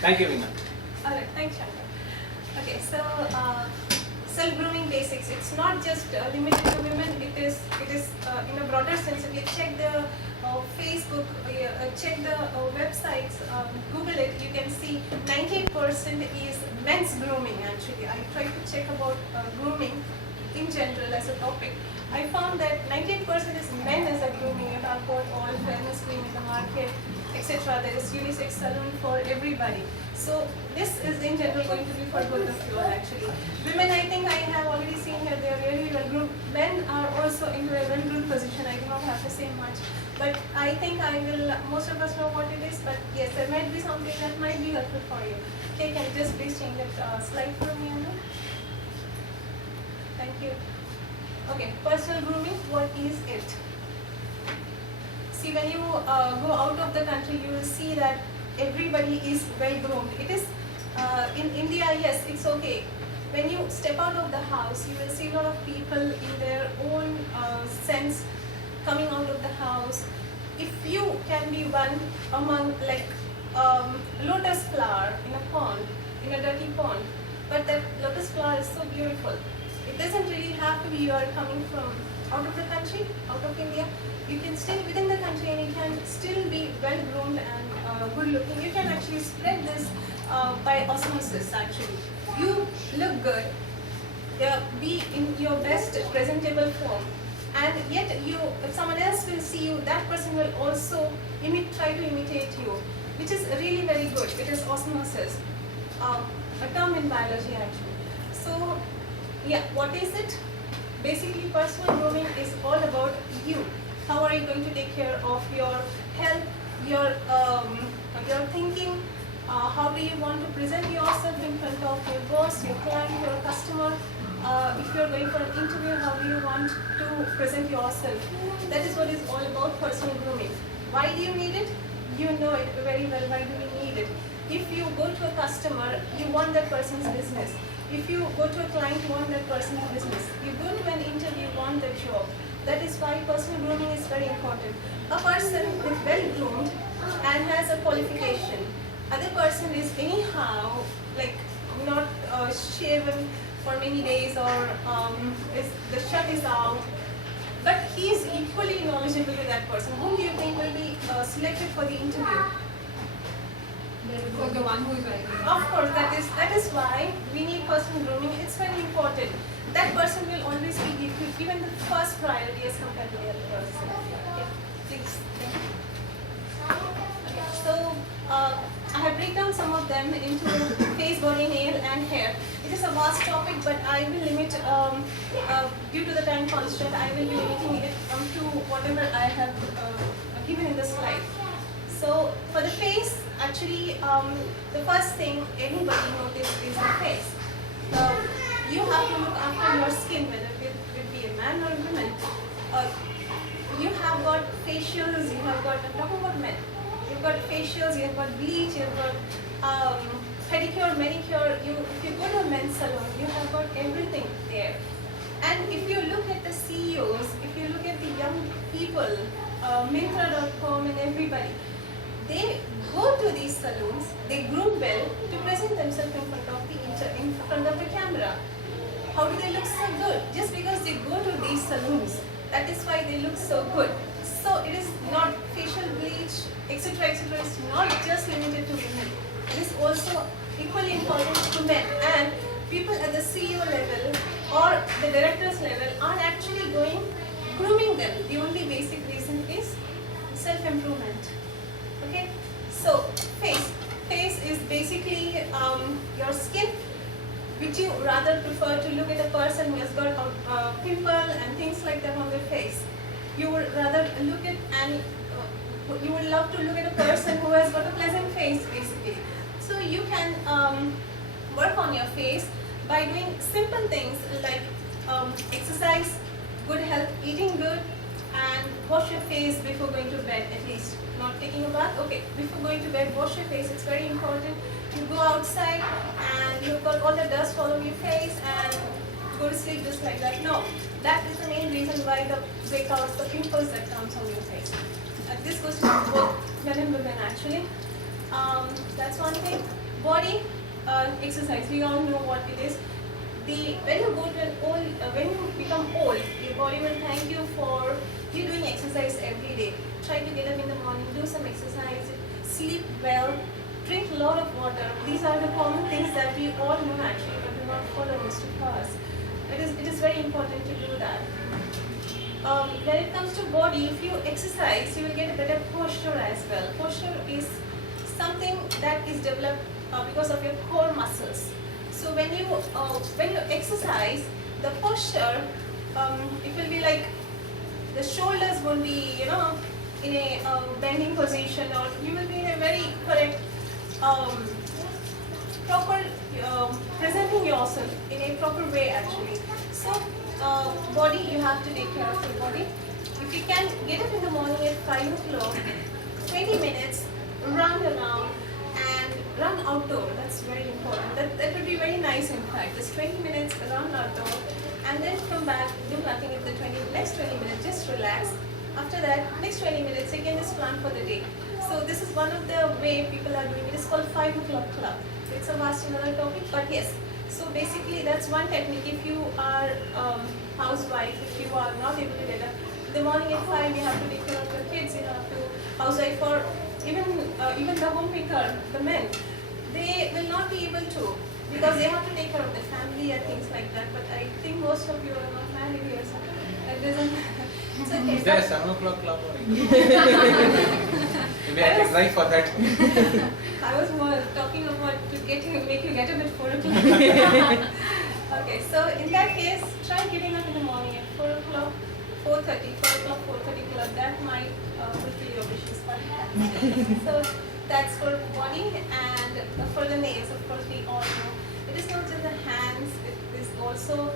Thank you, Veena. Alright, thanks, Shankar. Okay, so self-grooming basics. It's not just limited to women. It is in a broader sense. If you check the Facebook, check the websites, Google it, you can see 98% is men's grooming. Actually, I tried to check about grooming in general as a topic. I found that 98% is men as a grooming. You talk about all fairness cream in the market, etc. There is unisex salon for everybody. So this is in general going to be for both of you all actually. Women, I think I have already seen here, they are really well groomed. Men are also into a well groomed position. I do not have to say much. But I think most of us know what it is, but yes, there might be something that might be helpful for you. Okay, can you just please change that slide for me, Anu? Thank you. Okay, personal grooming, what is it? See, when you go out of the country, you will see that everybody is well groomed. It is in India, yes, it's okay. When you step out of the house, you will see a lot of people in their own sense coming out of the house. If you can be one among like lotus flower in a pond, in a dirty pond, but that lotus flower is so beautiful. It doesn't really have to be you are coming from out of the country, out of India. You can stay within the country and you can still be well groomed and good looking. You can actually spread this by osmosis actually. You look good, be in your best presentable form, and yet if someone else will see you, that person will also try to imitate you, which is really very good. It is osmosis, a term in biology actually. So yeah, what is it? Basically, personal grooming is all about you. How are you going to take care of your health, your thinking? How do you want to present yourself in front of your boss, your client, your customer? If you're going for an interview, how do you want to present yourself? That is what is all about personal grooming. Why do you need it? You know it very well. Why do we need it? If you go to a customer, you want that person's business. If you go to a client, you want that person's business. You go to an interview, you want that job. That is why personal grooming is very important. A person is well groomed and has a qualification. Other person is anyhow like not shaven for many days, or the shirt is out, but he is equally knowledgeable to that person. Whom do you think will be selected for the interview? The one who is very good. Of course, that is why we need personal grooming. It's very important. That person will always be given the first priority as compared to the other person. Okay, please. Okay, so I have break down some of them into face, body, nail, and hair. It is a vast topic, but I will limit due to the time constraint. I will be limiting it to whatever I have given in the slide. So for the face, actually, the first thing anybody notices is the face. You have to look after your skin, whether it be a man or a woman. You have got facials, you have got, I'm talking about men, you've got facials, you have got bleach, you have got pedicure, manicure. If you go to a men's salon, you have got everything there. And if you look at the CEOs, if you look at the young people, Myntra.com and everybody, they go to these salons, they groom well to present themselves in front of the camera. How do they look so good? Just because they go to these salons, that is why they look so good. So it is not facial bleach, etc., etc. It's not just limited to women. It is also equally important to men. And people at the CEO level or the directors level are actually grooming them. The only basic reason is self-improvement. Okay, so face is basically your skin, which you rather prefer to look at a person who has got a pimple and things like that on their face. You would rather look at you would love to look at a person who has got a pleasant face, basically. So you can work on your face by doing simple things like exercise, good health, eating good, and wash your face before going to bed at least. Not taking a bath, okay, before going to bed, wash your face, it's very important. You go outside and you've got all the dust all over your face and go to sleep just like that. No, that is the main reason why the breakouts, the pimples that comes on your face. This goes to both men and women actually. That's one thing. Body exercise, we all know what it is. When you go to an old, when you become old, your body will thank you for you doing exercise every day. Try to get up in the morning, do some exercise, sleep well, drink a lot of water. These are the common things that we all know actually, but do not follow most of us. It is very important to do that. When it comes to body, if you exercise, you will get a better posture as well. Posture is something that is developed because of your core muscles. So when you exercise, the posture, it will be like the shoulders won't be, in a bending position, or you will be in a very correct, proper, presenting yourself in a proper way actually. So body, you have to take care of your body. If you can get up in the morning at 5 o'clock, 20 minutes, run around and run outdoor. That's very important. That would be very nice in fact. Just 20 minutes run outdoor and then come back, do nothing in the next 20 minutes, just relax. After that, next 20 minutes, you can just plan for the day. So this is one of the way people are doing it. It's called 5 o'clock club. It's a vast another topic, but yes. So basically, that's one technique. If you are housewife, if you are not able to get up in the morning at 5, you have to take care of your kids. You have to housewife, or even the homemaker, the men, they will not be able to, because they have to take care of the family and things like that. But I think most of you are not married here, so that doesn't. It's okay. Is there a 7 o'clock club? Maybe I can try for that. I was more talking about to make you get up at 4 o'clock. Okay, so in that case, try getting up in the morning at 4 o'clock, 4:30, 4 o'clock, 4:30 club. That might fulfill your wishes. So that's for body, and for the nails, of course, we all know. It is not just the hands, it is also,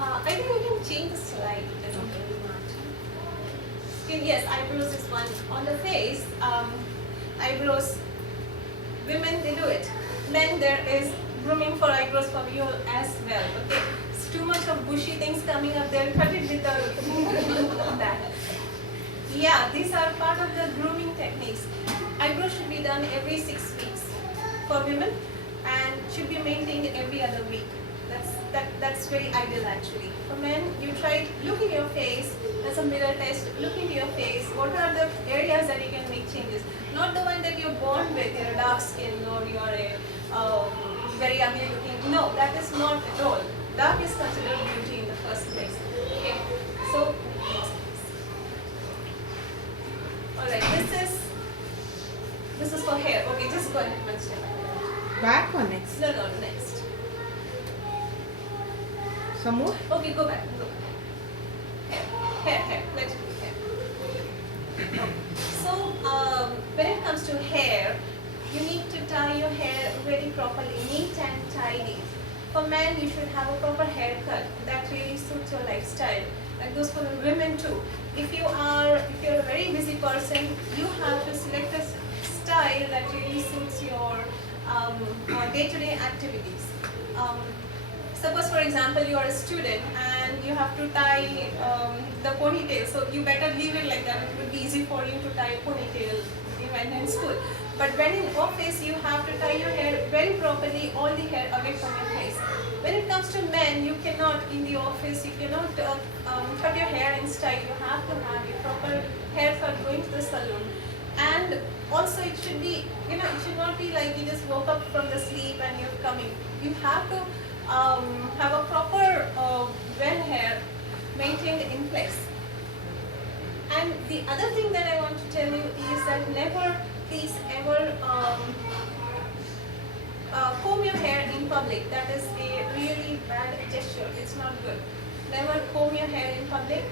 I think we can change the slide, it doesn't really matter. Yes, eyebrows is one. On the face, eyebrows, women, they do it. Men, there is grooming for eyebrows for you as well. Okay, it's too much of bushy things coming up there. Cut it with that. Yeah, these are part of the grooming techniques. Eyebrows should be done every 6 weeks for women, and should be maintained every other week. That's very ideal actually. For men, you try, look in your face, as a mirror test, look into your face, what are the areas that you can make changes. Not the one that you're born with, you're dark skin or you're a very ugly looking. No, that is not at all. Dark is considered beauty in the first place. Okay, so, alright, this is for hair. Okay, just go ahead one step. Back or next? No, next. Some more? Okay, go back. Hair. Let's do hair. So, when it comes to hair, you need to tie your hair very properly, neat and tidy. For men, you should have a proper haircut that really suits your lifestyle. That goes for the women too. If you're a very busy person, you have to select a style that really suits your day-to-day activities. Suppose, for example, you are a student and you have to tie the ponytail, so you better leave it like that. It would be easy for you to tie a ponytail when in school. But when in office, you have to tie your hair very properly, all the hair away from your face. When it comes to men, you cannot, in the office, you cannot cut your hair in style. You have to have a proper haircut going to the salon. And also it should be, it should not be like you just woke up from the sleep and you're coming. You have to have a proper well hair maintained in place. And the other thing that I want to tell you is that never, please ever comb your hair in public. That is a really bad gesture. It's not good. Never comb your hair in public.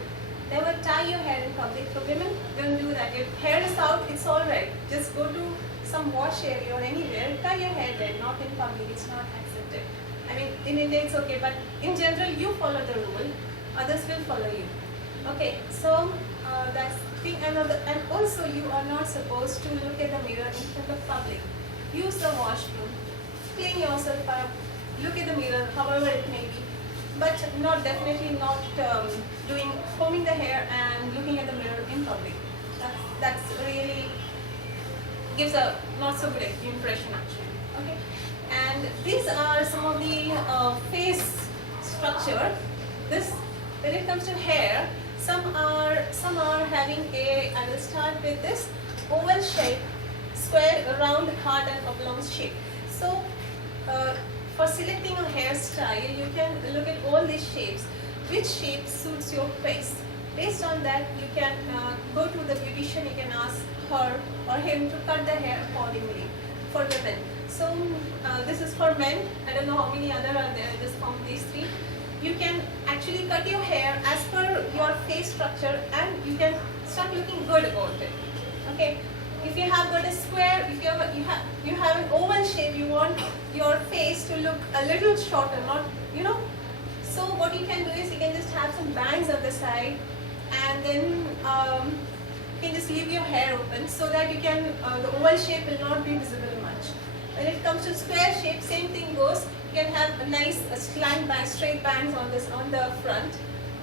Never tie your hair in public. For women, don't do that. If hair is out, it's alright. Just go to some wash area or anywhere, tie your hair there, not in public. It's not accepted. I mean, in India it's okay, but in general, you follow the rule. Others will follow you. Okay, so that's the thing. And also, you are not supposed to look at the mirror in front of public. Use the washroom. Clean yourself up. Look at the mirror, however it may be. But definitely not combing the hair and looking at the mirror in public. That's really gives a not so good impression actually. Okay. And these are some of the face structure. This, when it comes to hair, some are having a. I will start with this oval shape, square, round, hard, and oblong shape. So, for selecting a hairstyle, you can look at all these shapes. Which shape suits your face? Based on that, you can go to the beautician. You can ask her or him to cut the hair accordingly. For women, so this is for men. I don't know how many other are there. I just found these three. You can actually cut your hair as per your face structure, and you can start looking good about it. Okay. If you have got a square, if you have an oval shape, you want your face to look a little shorter, not So what you can do is you can just have some bangs on the side, and then you can just leave your hair open so that you can the oval shape will not be visible much. When it comes to square shape, same thing goes. You can have a nice slant bang, straight bangs on the front.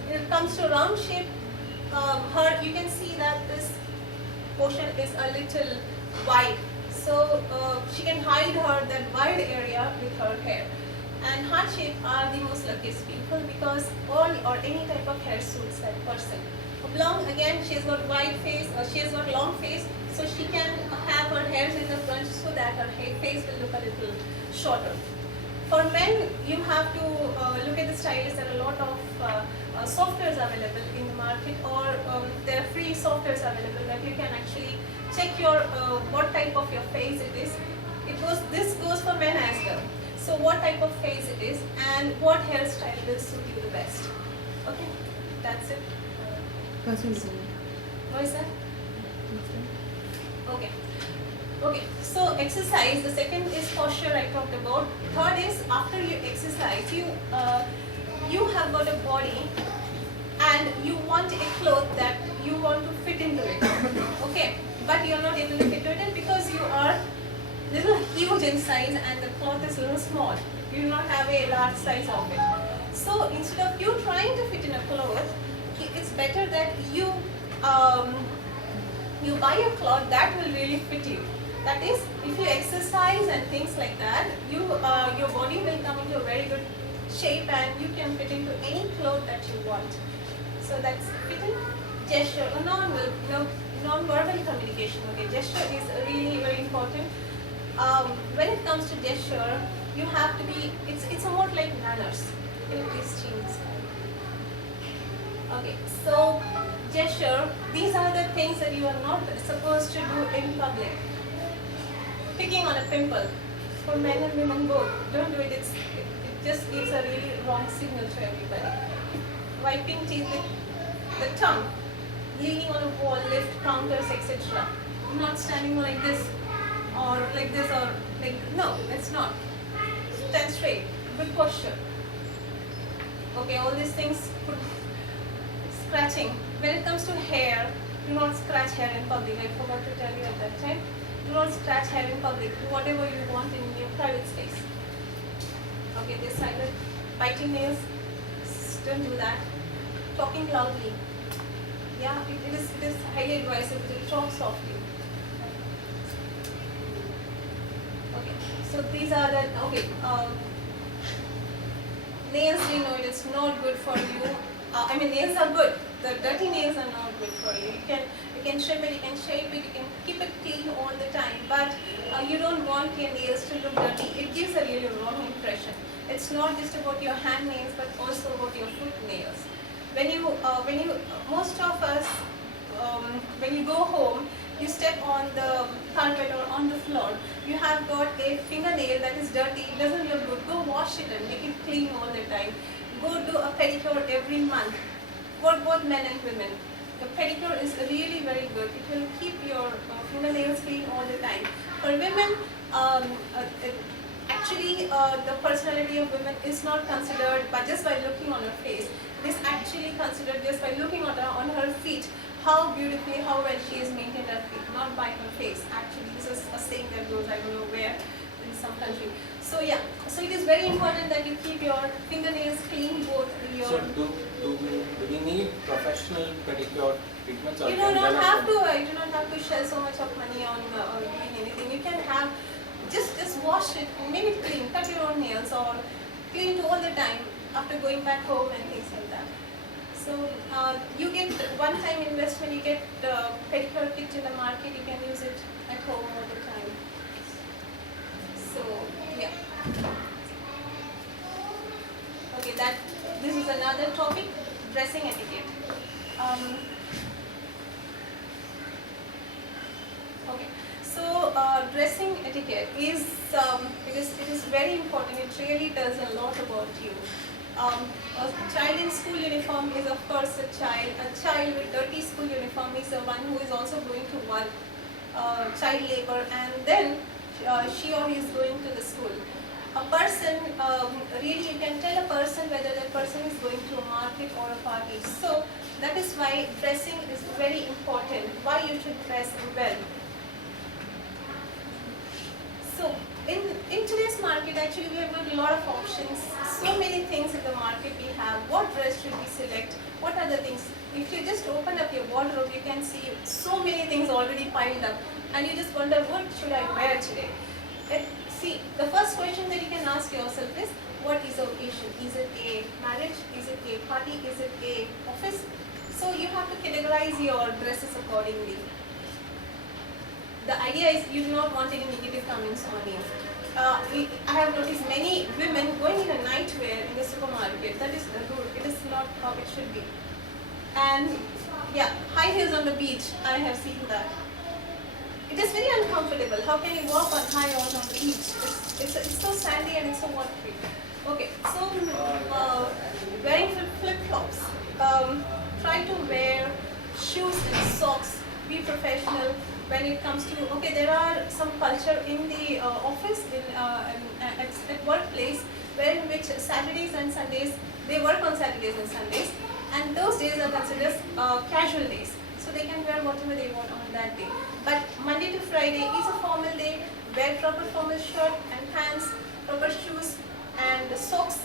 When it comes to round shape, you can see that this portion is a little wide, so she can hide that wide area with her hair. And heart shape are the most luckiest people because all or any type of hair suits that person. Oblong, again, she has got wide face or she has got long face, so she can have her hairs in the front so that her face will look a little shorter. For men, you have to look at the stylists. There are a lot of softwares available in the market, or there are free softwares available that you can actually check your what type of your face it is. This goes for men as well. So what type of face it is and what hairstyle will suit you the best. Okay, that's it. What is that? Okay. Okay, so exercise, the second is posture I talked about. Third is after you exercise, you have got a body and you want a cloth that you want to fit into it. Okay, but you are not able to fit into it because you are little huge in size and the cloth is a little small. You do not have a large size of it. So instead of you trying to fit in a cloth, it's better that you buy a cloth that will really fit you. That is, if you exercise and things like that, your body will come into a very good shape and you can fit into any cloth that you want. So that's fitting. Gesture, non-verbal communication. Okay, gesture is really very important. When it comes to gesture, you have to be, it's somewhat like manners. Can you please change this? Okay, so gesture, these are the things that you are not supposed to do in public. Picking on a pimple, for men and women both, don't do it. It just gives a really wrong signal to everybody. Wiping teeth with the tongue, leaning on a wall, lift, counters, etc. Not standing like this or like this or like, no, it's not. Stand straight, good posture. Okay, all these things. Scratching. When it comes to hair, do not scratch hair in public. I forgot to tell you at that time. Do not scratch hair in public. Do whatever you want in your private space. Okay, this side. Biting nails, don't do that. Talking loudly. Yeah, it is highly advisable to talk softly. Okay, so these are the, okay, nails, we know it's not good for you. I mean, nails are good. The dirty nails are not good for you. You can trim it, you can shape it, you can keep it clean all the time. But you don't want your nails to look dirty. It gives a really wrong impression. It's not just about your hand nails, but also about your foot nails. Most of us, when you go home, you step on the carpet or on the floor, you have got a fingernail that is dirty, it doesn't look good. Go wash it and make it clean all the time. Go do a pedicure every month for both men and women. The pedicure is really very good. It will keep your fingernails clean all the time. For women, actually the personality of women is not considered just by looking on her face. It is actually considered just by looking on her feet, how beautifully, how well she has maintained her feet, not by her face. Actually, this is a saying that goes, I don't know where, in some country. So yeah, so it is very important that you keep your fingernails clean, both your... So do we need professional pedicure treatments? Or you do not have to shell so much of money on doing anything. You can have, just wash it, make it clean, cut once or cleaned all the time after going back home and things like that. So you get one-time investment, you get pedicure kit in the market, you can use it at home all the time. So yeah. Okay, this is another topic, dressing etiquette. Okay, so dressing etiquette is it is very important. It really tells a lot about you. A child in school uniform is of course a child. A child with dirty school uniform is the one who is also going to work, child labor, and then she or he is going to the school. A person, really you can tell a person whether that person is going to a market or a party. So that is why dressing is very important, why you should dress well. So in today's market, actually we have got a lot of options, so many things in the market we have. What dress should we select? What are the things? If you just open up your wardrobe, you can see so many things already piled up and you just wonder, what should I wear today? See, the first question that you can ask yourself is, what is the occasion? Is it a marriage? Is it a party? Is it a office? So you have to categorize your dresses accordingly. The idea is you do not want any negative comments on you. I have noticed many women going in a nightwear in the supermarket. That is rude. It is not how it should be. And yeah, high heels on the beach, I have seen that. It is very uncomfortable. How can you walk on high heels on the beach? It's so sandy and it's so watery. Okay, so wearing flip-flops. Try to wear shoes and socks. Be professional when it comes to, okay, there are some culture in the office, at workplace, where in which Saturdays and Sundays, they work on Saturdays and Sundays, and those days are considered casual days. So they can wear whatever they want on that day. But Monday to Friday is a formal day. Wear proper formal shirt and pants, proper shoes and socks,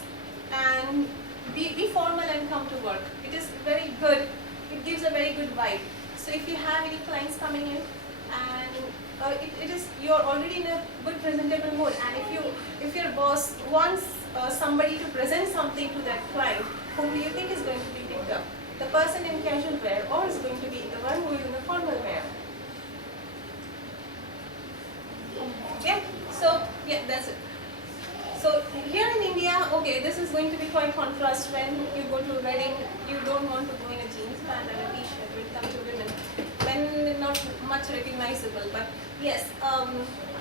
and be formal and come to work. It is very good. It gives a very good vibe. So if you have any clients coming in, and you're already in a good presentable mood, and if your boss wants somebody to present something to that client, whom do you think is going to be picked up? The person in casual wear, or is going to be the one who is in the formal wear? Yeah, so yeah, that's it. So here in India, okay, this is going to be quite contrast. When you go to a wedding, you don't want to go in a jeans pant and a t-shirt when it comes to women. When not much recognizable, but yes,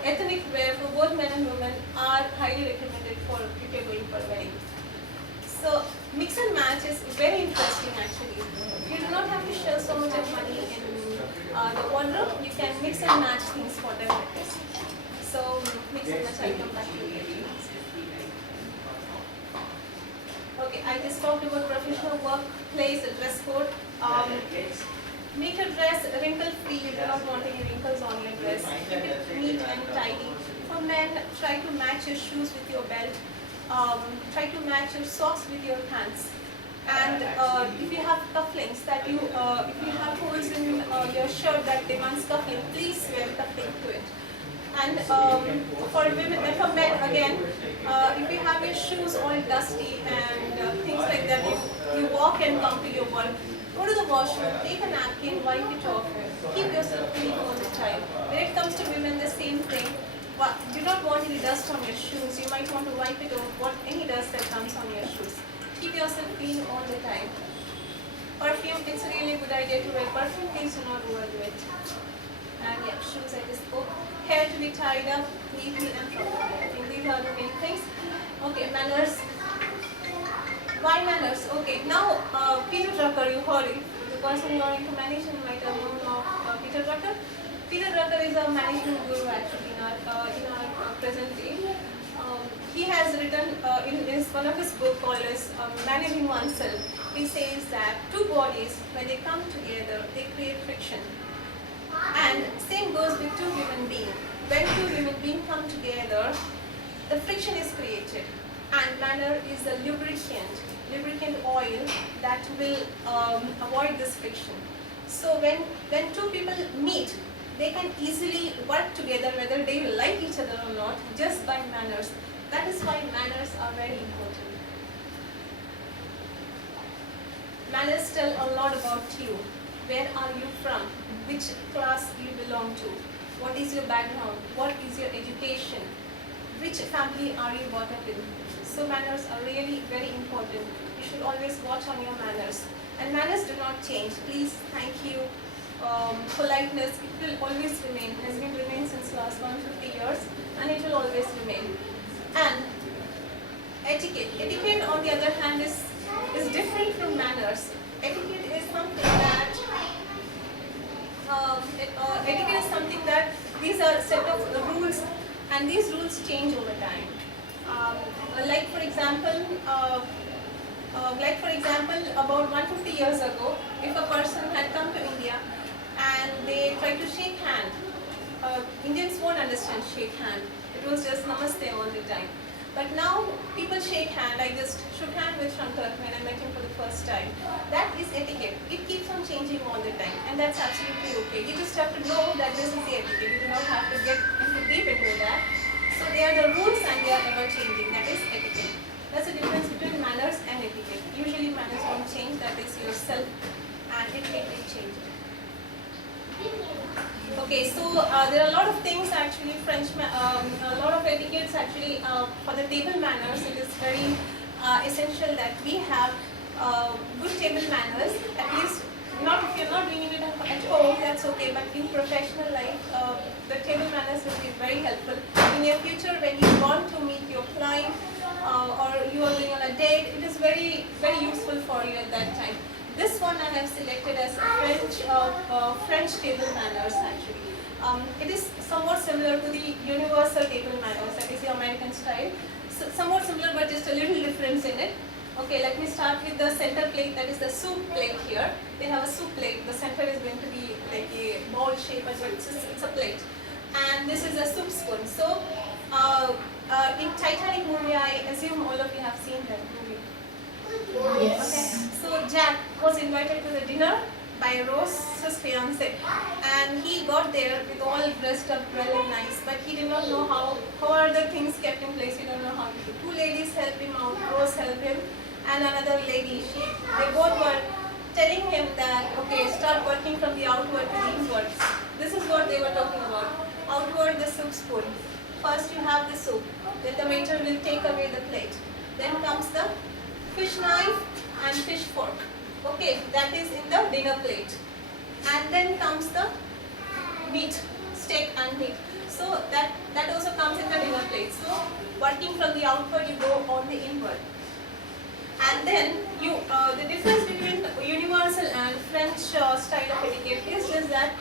ethnic wear for both men and women are highly recommended for if you're going for a wedding. So mix and match is very interesting actually. You do not have to share so much of money in the wardrobe. You can mix and match things for them like this. So mix and match, I'll come back to it. Okay, I just talked about professional workplace, dress code. Make your dress wrinkle-free. You do not want any wrinkles on your dress. Keep it neat and tidy. For men, try to match your shoes with your belt. Try to match your socks with your pants. And if you have cufflinks if you have holes in your shirt that demands cuffling, please wear cufflink to it. And for women, for men again, if you have your shoes all dusty and things like that, you walk and come to your work, go to the washroom, take a napkin, wipe it off, keep yourself clean all the time. When it comes to women, the same thing. Do not want any dust on your shoes. You might want to wipe it off, any dust that comes on your shoes. Keep yourself clean all the time. Perfume, it's really a good idea to wear perfume. Please do not overdo it. And yeah, shoes I just spoke. Hair to be tied up neatly and properly. I think these are the main things. Okay, manners. Why manners? Okay, now Peter Drucker, you heard it. The person you are into management might have known of Peter Drucker. Peter Drucker is a management guru actually in our present day. He has written in one of his books called as Managing Oneself. He says that two bodies, when they come together, they create friction. And same goes with two human beings. When two human beings come together, the friction is created. And manner is the lubricant oil that will avoid this friction. So when two people meet, they can easily work together whether they like each other or not, just by manners. that is why manners are very important. Manners tell a lot about you. Where are you from? Which class you belong to? What is your background? What is your education? Which family are you brought up in? So manners are really very important. You should always watch on your manners. And manners do not change. Please, thank you. Politeness, it will always remain, has been remained since last 150 years, and it will always remain. And etiquette. Etiquette, on the other hand, is different from manners. Etiquette is something that etiquette is something that these are set of rules, and these rules change over time. Like for example, about 150 years ago, if a person had come to India and they tried to shake hand, Indians won't understand shake hand. It was just namaste all the time. But now people shake hand. I just shook hand with Shankar when I met him for the first time. That is etiquette. It keeps on changing all the time, and that's absolutely okay. You just have to know that this is the etiquette. You do not have to get deep into that. So they are the rules and they are ever changing. That is etiquette. That's the difference between manners and etiquette. Usually manners don't change. That is yourself, and etiquette will change. Okay, so there are a lot of things actually, a lot of etiquettes actually for the table manners. It is very essential that we have good table manners. At least, not if you're not doing it at home, that's okay. But in professional life, the table manners will be very helpful. In your future, when you want to meet your client or you are going on a date, it is very useful for you at that time. This one I have selected as French table manners actually. It is somewhat similar to the universal table manners, that is the American style. So, somewhat similar but just a little difference in it. Okay, let me start with the center plate, that is the soup plate here. They have a soup plate. The center is going to be like a ball shape, but it's a plate. And this is a soup spoon. So, in Titanic movie, I assume all of you have seen that movie. Yes. Okay. So Jack was invited to the dinner by Rose's fiance, and he got there with all dressed up well and nice, but he did not know how are the things kept in place. He don't know how to do. Two ladies helped him out. Rose helped him, and another lady. They both were telling him that okay, start working from the outward to the inward. This is what they were talking about. Outward, the soup spoon. First you have the soup. Then the waiter will take away the plate. Then comes the fish knife and fish fork. Okay, that is in the dinner plate. And then comes the meat, steak and meat. So that also comes in the dinner plate. So working from the outward, you go on the inward. And then the difference between universal and French style of etiquette is just that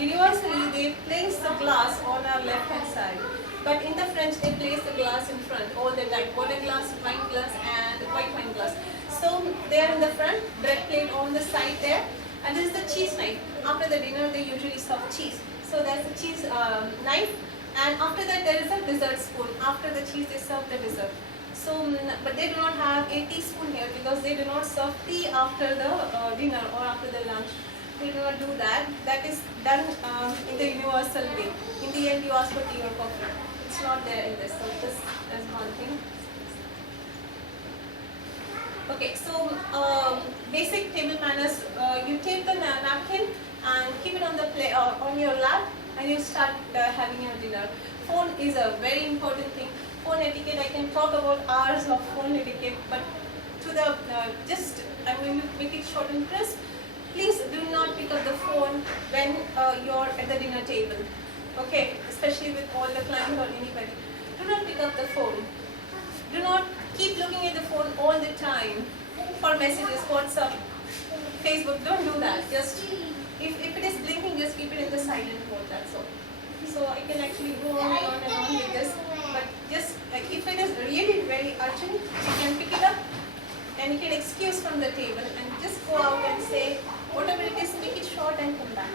universally they place the glass on our left hand side. But in the French, they place the glass in front all the time. Water glass, wine glass, and white wine glass. So there in the front, bread plate on the side there, and this is the cheese knife. After the dinner, they usually serve cheese. So there's the cheese knife, and after that there is a dessert spoon. After the cheese, they serve the dessert. So, but they do not have a teaspoon here because they do not serve tea after the dinner or after the lunch. They do not do that. That is done in the universal way. In the end, you ask for tea or coffee. It's not there in this. So this is one thing. Okay, so basic table manners. You take the napkin and keep it on the on your lap, and you start having your dinner. Phone is a very important thing. Phone etiquette. I can talk about hours of phone etiquette, but to the I'm going to make it short and crisp. Please do not pick up the phone when you're at the dinner table. Okay, especially with all the clients or anybody. Do not pick up the phone. Do not keep looking at the phone all the time for messages, WhatsApp, Facebook. Don't do that. Just if it is blinking, just keep it in the silent mode. That's all. So I can actually go on and on with this. But just like if it is really very urgent, you can pick it up and you can excuse from the table and just go out and say whatever it is, make it short and come back.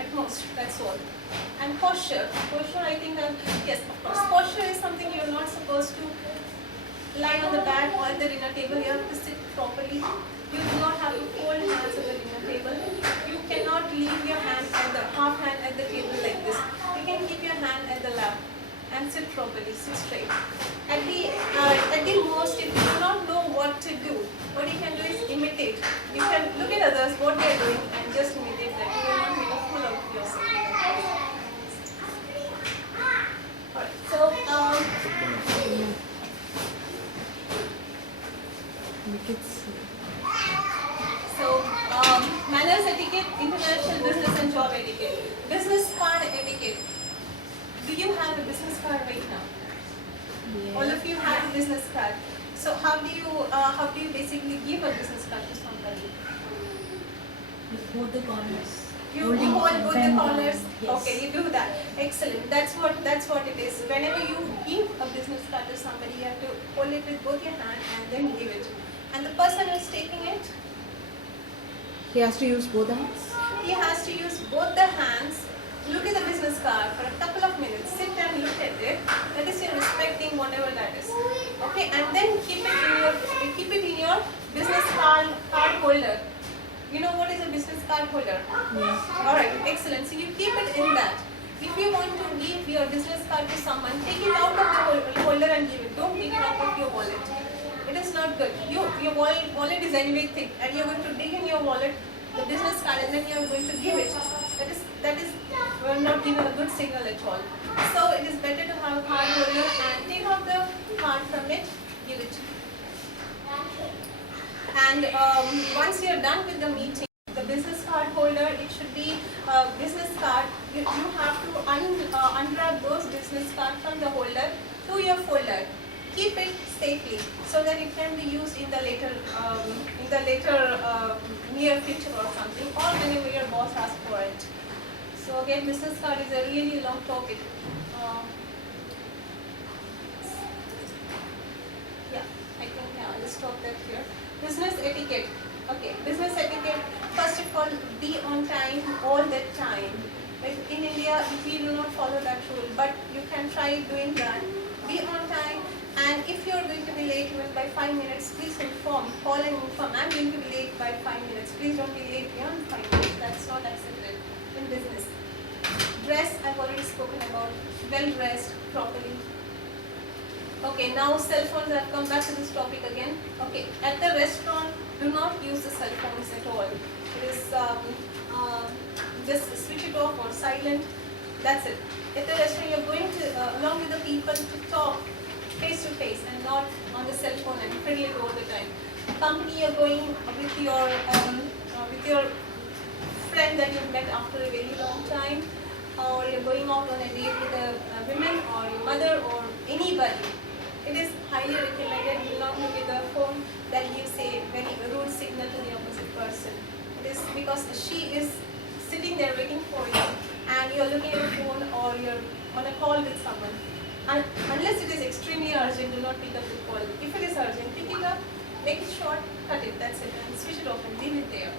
At most, that's all. And posture, I think yes, of course, posture is something you're not supposed to lie on the back or at the dinner table. You have to sit properly. You do not have to fold hands at the dinner table. You cannot leave your hand at the half hand at the table like this. You can keep your hand at the lap and and sit properly, sit straight. At the most, if you do not know what to do, what you can do is imitate. You can look at others, what they are doing, and just imitate that. You will not make a fool of yourself. Alright, so Make it see. manners etiquette, international business and job etiquette, business card etiquette. Do you have a business card right now? Yeah. All of you have a business card. So how do you basically give a business card to somebody? With both the corners. You Holding hold both the pen corners. down, yes. Okay, you do that. Excellent. That's what it is. Whenever you give a business card to somebody, you have to hold it with both your hands and then give it. And the person who is taking it, He has to use both hands. he has to use both the hands. Look at the business card for a couple of minutes. Sit and look at it. That is your respecting whatever that is. Okay, and then keep it in your business card holder. You know what is a business card holder? Yes. Alright, excellent. So you keep it in that. If you want to give your business card to someone, take it out of the holder and give it. Don't take it out of your wallet. It is not good. Your wallet is anyway thick, and you're going to dig in your wallet the business card, and then you're going to give it. That is not giving a good signal at all. So it is better to have a card holder and take out the card from it, give it. And once you're done with the meeting, the business card holder, it should be a business card. You have to unwrap those business cards from the holder to your folder. Keep it safely so that it can be used in the later near future or something, or whenever your boss asks for it. So again, business card is a really long topic. I'll stop that here. Business etiquette. Okay, business etiquette. First of all, be on time all the time. Like in India, we do not follow that rule, but you can try doing that. Be on time, and if you are going to be late even by 5 minutes, please inform. Call and inform. I'm going to be late by 5 minutes. Please don't be late beyond 5 minutes. That's not accepted in business. Dress, I've already spoken about. Well dressed, properly. Okay, now cell phones. I've come back to this topic again. Okay, at the restaurant, do not use the cell phones at all. It is just switch it off or silent. That's it. At the restaurant, you're going to along with the people to talk face to face and not on the cell phone and fiddle it all the time. Company, you're going with your friend that you've met after a very long time, or you're going out on a date with a woman or your mother or anybody. It is highly recommended you not look at the phone that gives a very rude signal to the opposite person. It is because she is sitting there waiting for you, and you're looking at the phone or you're on a call with someone. And unless it is extremely urgent, do not pick up the call. If it is urgent, pick it up, make it short, cut it, that's it, and switch it off and leave it there.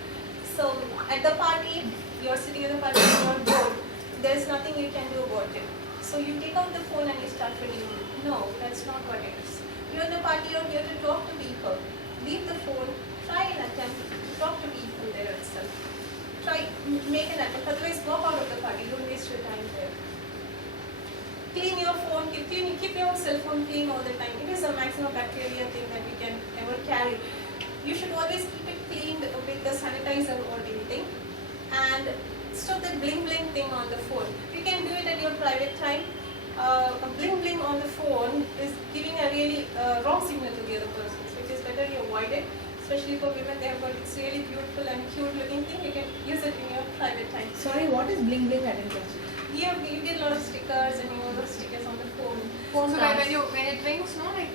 So at the party, you're sitting at the party, you're bored. There is nothing you can do about it. So you take out the phone and you start reading. No, that's not what it is. You're in the party, you're here to talk to people. Leave the phone, try and attempt to talk to people there itself. Try, make an attempt, otherwise walk out of the party, don't waste your time there. Clean your phone, keep your cell phone clean all the time. It is a maximum bacteria thing that we can ever carry. You should always keep it cleaned with the sanitizer or anything. And stop that bling bling thing on the phone. You can do it at your private time. A bling bling on the phone is giving a really wrong signal to the other person. So it is better you avoid it. Especially for women, they have got this really beautiful and cute looking thing. You can use it in your private time. Sorry, what is bling bling? I didn't catch it. You get a lot of stickers and those stickers on the phone. So when it rings, no, like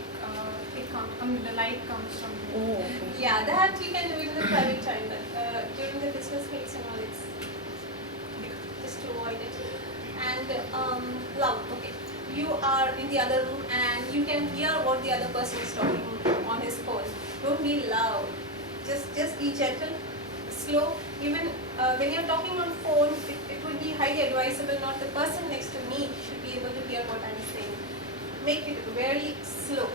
the light comes from. Oh, okay. Yeah, that you can do it in the private time, but during the business meetings and all, it's just to avoid it. And loud. Okay, you are in the other room and you can hear what the other person is talking on his phone. Don't be loud. Just be gentle, slow. Even when you're talking on phone, it would be highly advisable not the person next to me should be able to hear what I'm saying. Make it very slow.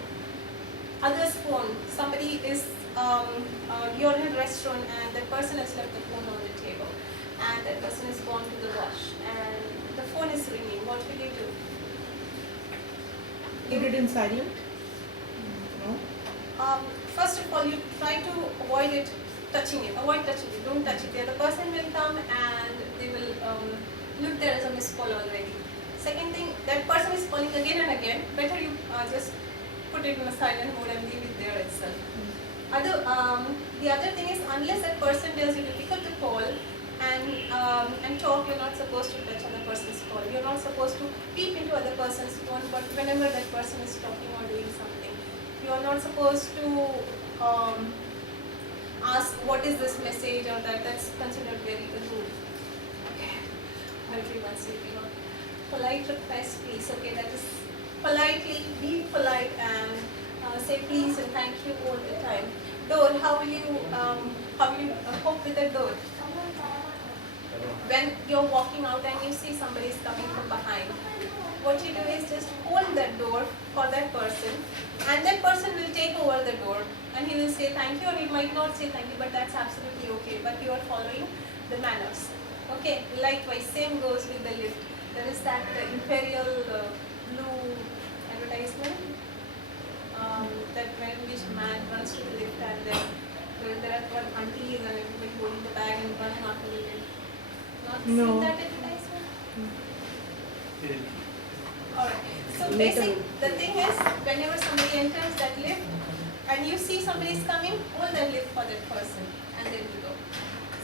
Other's phone, somebody is, you're in a restaurant and that person has left the phone on the table and that person is gone to the wash and the phone is ringing. What will you do? Keep it in silent? No? First of all, you try to avoid it, touching it. Avoid touching it. Don't touch it. The other person will come and they will look there as a missed call already. Second thing, that person is calling again and again. Better you just put it in a silent mode and leave it there itself. The other thing is, unless that person tells you to pick up the call and talk, you're not supposed to touch other person's call. You're not supposed to peep into other person's phone, but whenever that person is talking or doing something, you are not supposed to ask what is this message or that. That's considered very rude. Okay, everyone say polite request, please. Okay, that is politely be polite and say please and thank you all the time. Door, how will you cope with the door? When you're walking out and you see somebody is coming from behind, what you do is just hold that door for that person, and that person will take over the door and he will say thank you, or he might not say thank you, but that's absolutely okay. But you are following the manners. Okay, likewise, same goes with the lift. There is that imperial blue advertisement that when which man runs to the lift and then there are one aunties and everybody holding the bag and running after the lift. Not No. seen that advertisement? Alright. So basic, the thing is, whenever somebody enters that lift and you see somebody is coming, hold that lift for that person and then you go.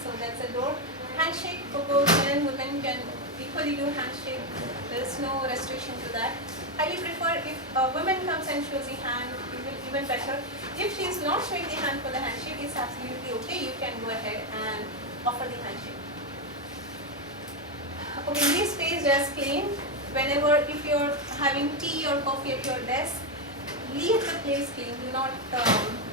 So that's a door. Handshake for both men and women can equally do handshake. There is no restriction to that. Highly prefer if a woman comes and shows the hand, even better. If she is not showing the hand for the handshake, it's absolutely okay. You can go ahead and offer the handshake. Okay, leave space desk clean. Whenever, if you're having tea or coffee at your desk, leave the place clean. Do not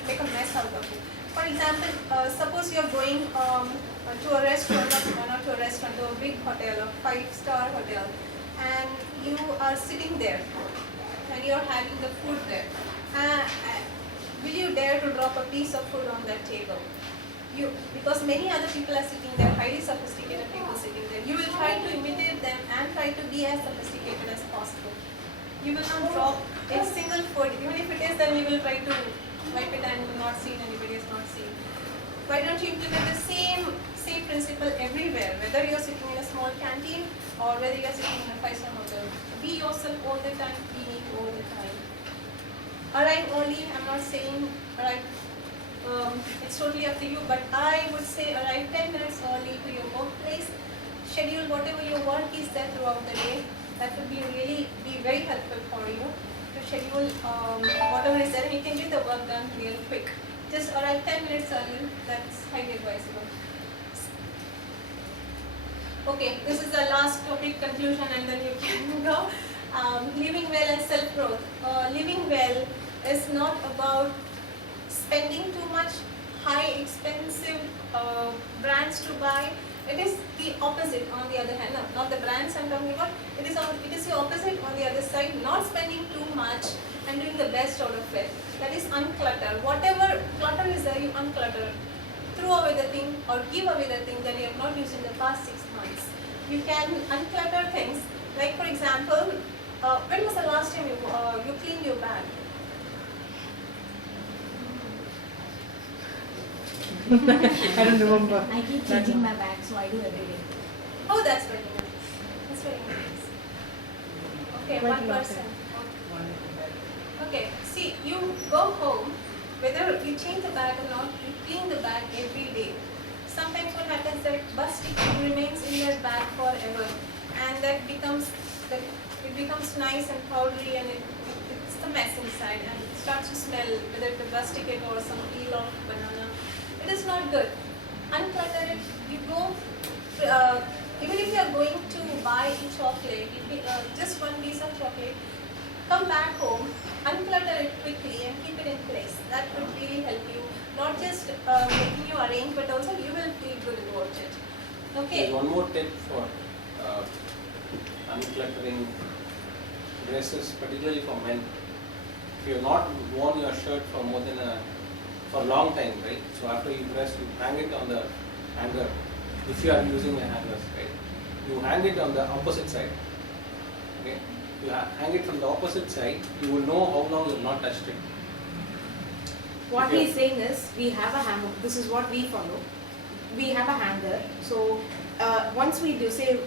make a mess out of it. For example, suppose you're going to a restaurant, not to a restaurant, to a big hotel, a 5-star hotel, and you are sitting there and you're having the food there. Will you dare to drop a piece of food on that table? Because many other people are sitting there, highly sophisticated people sitting there. You will try to imitate them and try to be as sophisticated as possible. You will not drop a single food. Even if it is, then you will try to wipe it and not see it, anybody is not seeing. Why don't you implement the same principle everywhere, whether you're sitting in a small canteen or whether you're sitting in a 5-star hotel. Be yourself all the time, be neat all the time. Arrive early, I'm not saying arrive, it's totally up to you, but I would say arrive 10 minutes early to your workplace. Schedule whatever your work is there throughout the day. That would be very helpful for you to schedule whatever is there, and you can get the work done real quick. Just arrive 10 minutes early, that's highly advisable. Okay, this is the last topic, conclusion, and then you can go. Living well and self-growth. Living well is not about spending too much high expensive brands to buy. It is the opposite on the other hand. No, not the brands I'm talking about. It is the opposite on the other side. Not spending too much and doing the best out of it. That is unclutter. Whatever clutter is there, you unclutter. Throw away the thing or give away the thing that you have not used in the past 6 months. You can unclutter things. Like for example, when was the last time you cleaned your bag? I don't remember. I keep changing my bag, so I do every day. Oh, that's very nice. That's very nice. Okay, Quite one a lot. person. Okay, see, you go home, whether you change the bag or not, you clean the bag every day. Sometimes what happens that bus ticket remains in your bag forever, and that becomes nice and powdery, and it's the mess inside, and it starts to smell, whether it's a bus ticket or some peel of banana. It is not good. Unclutter it. You go, even if you are going to buy a chocolate, just one piece of chocolate, come back home, unclutter it quickly and keep it in place. That would really help you. Not just making you arrange, but also you will feel good about it. Okay. There's one more tip for uncluttering dresses, particularly for men. If you have not worn your shirt for for a long time, right? So after you dress, you hang it on the hanger. If you are using a hanger, right? You hang it on the opposite side. Okay. you hang it from the opposite side, you will know how long you have not touched it. What Okay. he's saying is, we have a hanger. This is what we follow. We have a hanger. So once we do say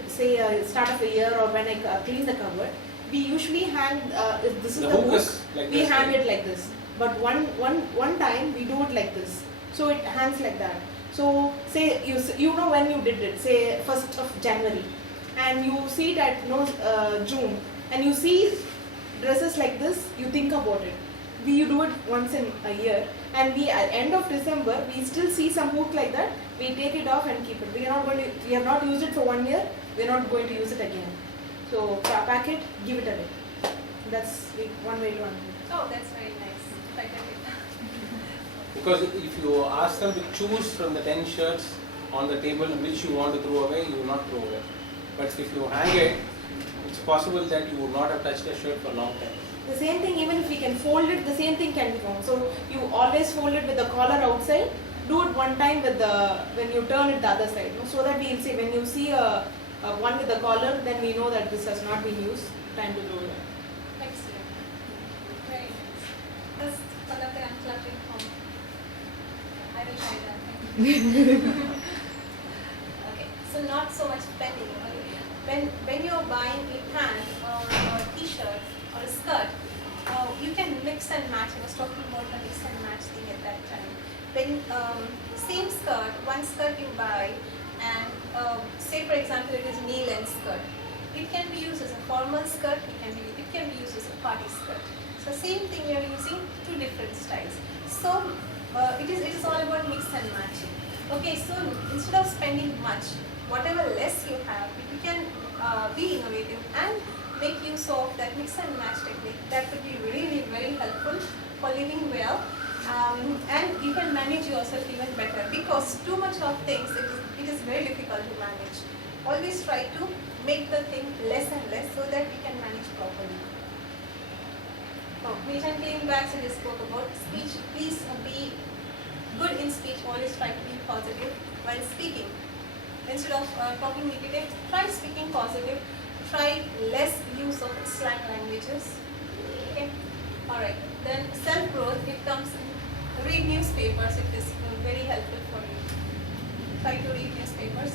start of a year or when I clean the cupboard, we usually hang. If this is The the hook hook, is like we this, hang right? it like this. But one time we do it like this. So it hangs like that. So say you know when you did it, say 1st of January, and you see it at June, and you see dresses like this, you think about it. We do it once in a year, and we at end of December we still see some hook like that. We take it off and keep it. We have not used it for 1 year. We are not going to use it again. So pack it, give it away. That's one way to handle it. Oh, that's very nice. Like that. Because if you ask them to choose from the 10 shirts on the table which you want to throw away, you will not throw away. But if you hang it, it's possible that you would not have touched a shirt for a long time. The same thing, even if we can fold it, the same thing can be done. So you always fold it with the collar outside. Do it one time with when you turn it the other side, so that we'll see when you see a one with the collar, then we know that this has not been used. Time to throw it. Excellent. Very nice. This one of the uncluttering home. I will try that. Okay. So not so much spending. When you're buying a pant or a t-shirt or a skirt, you can mix and match. I was talking about the mix and match thing at that time. When same skirt, one skirt you buy, and say for example it is knee length skirt. It can be used as a formal skirt. It can be used as a party skirt. So same thing, we are using two different styles. So it is all about mix and matching. Okay, so instead of spending much, whatever less you have, if you can be innovative and make use of that mix and match technique, that would be really very helpful for living well. And you can manage yourself even better, because too much of things it is very difficult to manage. Always try to make the thing less and less so that we can manage properly. Neat and clean bags I just spoke about. Speech, please be good in speech. Always try to be positive while speaking. Instead of talking negative, try speaking positive. Try less use of slang languages. Okay. All right. Then self-growth. It comes in read newspapers. It is very helpful for you. Try to read newspapers.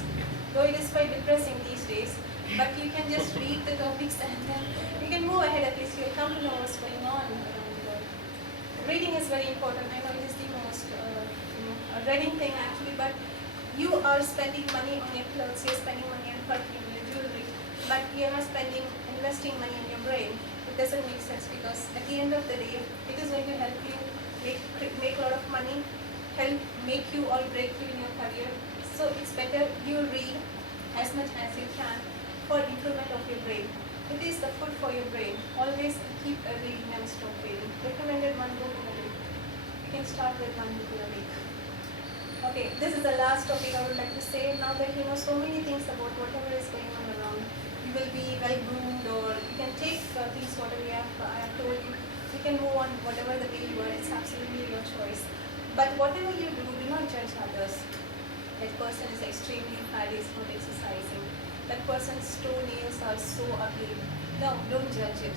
Though it is quite depressing these days, but you can just read the topics and then you can move ahead. At least you'll come to know what's going on around the world. Reading is very important. I know it is the most reading thing actually, but you are spending money on your clothes, you're spending money on perfume, your jewelry, but you're not investing money in your brain. It doesn't make sense, because at the end of the day, it is going to help you make a lot of money, help make you or break you in your career. So it's better you read as much as you can for improvement of your brain. It is the food for your brain. Always keep reading and stop reading. Recommended one book in a week. You can start with one book in a week. Okay, this is the last topic I would like to say. Now that you know so many things about whatever is going on around, you will be well groomed, or you can take things whatever I have told you. You can move on whatever the way you are. It's absolutely your choice. But whatever you do not judge others. That person is extremely fat, is not exercising. That person's toenails are so ugly. No, don't judge it.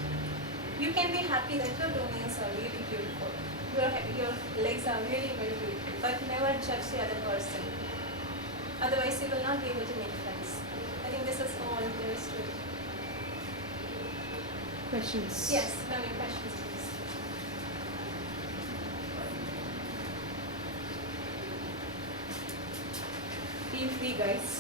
You can be happy that your toenails are really beautiful. Your legs are really very beautiful. But never judge the other person. Otherwise, you will not be able to make friends. I think this is all there is to it. Questions? Yes, no more questions, please. Feel free, guys.